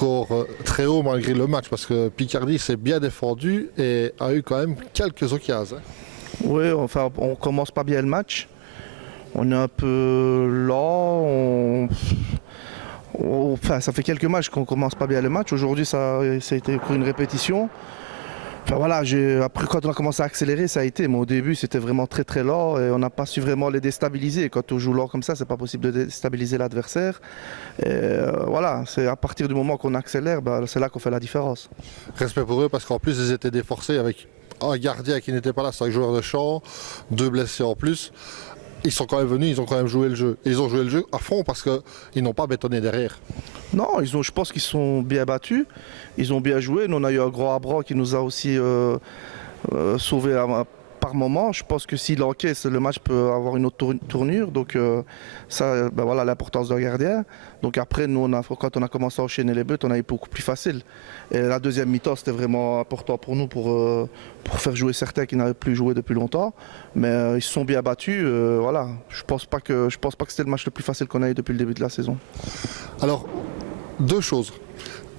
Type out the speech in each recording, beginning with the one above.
score très haut malgré le match parce que Picardie s'est bien défendu et a eu quand même quelques occasions. Oui, enfin, on commence pas bien le match. On est un peu lent. Enfin, ça fait quelques matchs qu'on commence pas bien le match. Aujourd'hui, ça a été pour une répétition. Enfin voilà, après quand on a commencé à accélérer, ça a été. Mais au début, c'était vraiment très très lent et on n'a pas su vraiment les déstabiliser. Quand on joue lent comme ça, c'est pas possible de déstabiliser l'adversaire. Voilà, c'est à partir du moment qu'on accélère, c'est là qu'on fait la différence. Respect pour eux parce qu'en plus ils étaient déforcés avec un gardien qui n'était pas là, 5 joueurs de champ, 2 blessés en plus. Ils sont quand même venus, ils ont quand même joué le jeu. Et ils ont joué le jeu à fond parce qu'ils n'ont pas bétonné derrière. Non, je pense qu'ils sont bien battus, ils ont bien joué. Nous, on a eu un grand Abra qui nous a aussi sauvés par moment. Je pense que s'il encaisse, le match peut avoir une autre tournure. Donc ça, voilà l'importance d'un gardien. Donc après, nous, quand on a commencé à enchaîner les buts, on a eu beaucoup plus facile. Et la deuxième mi-temps, c'était vraiment important pour nous pour faire jouer certains qui n'avaient plus joué depuis longtemps. Mais ils se sont bien battus. Voilà. Je pense pas que c'était le match le plus facile qu'on a eu depuis le début de la saison. Alors, deux choses.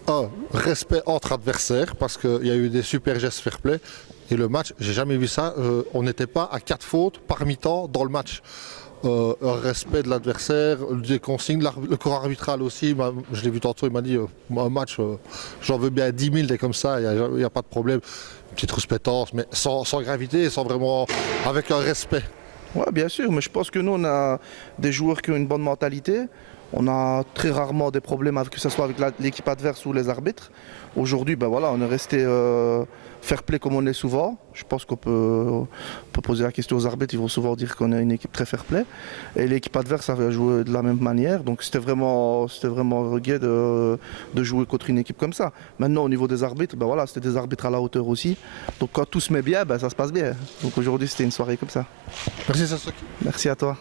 Un, respect entre adversaires parce qu'il y a eu des super gestes fair play. Et le match, j'ai jamais vu ça. On n'était pas à 4 fautes par mi-temps dans le match. Un respect de l'adversaire, des consignes, le corps arbitral aussi. Je l'ai vu tantôt, il m'a dit un match, j'en veux bien 10 000 des comme ça, il n'y a pas de problème. Une petite rouspétance, mais sans gravité, sans vraiment, avec un respect. Oui, bien sûr, mais je pense que nous, on a des joueurs qui ont une bonne mentalité. On a très rarement des problèmes, que ce soit avec l'équipe adverse ou les arbitres. Aujourd'hui, voilà, on est resté fair play comme on est souvent. Je pense qu'on peut poser la question aux arbitres, ils vont souvent dire qu'on est une équipe très fair play. Et l'équipe adverse avait joué de la même manière, donc c'était vraiment gai de jouer contre une équipe comme ça. Maintenant, au niveau des arbitres, voilà, c'était des arbitres à la hauteur aussi. Donc quand tout se met bien, ça se passe bien. Donc aujourd'hui, c'était une soirée comme ça. Merci Sassoki. Merci à toi.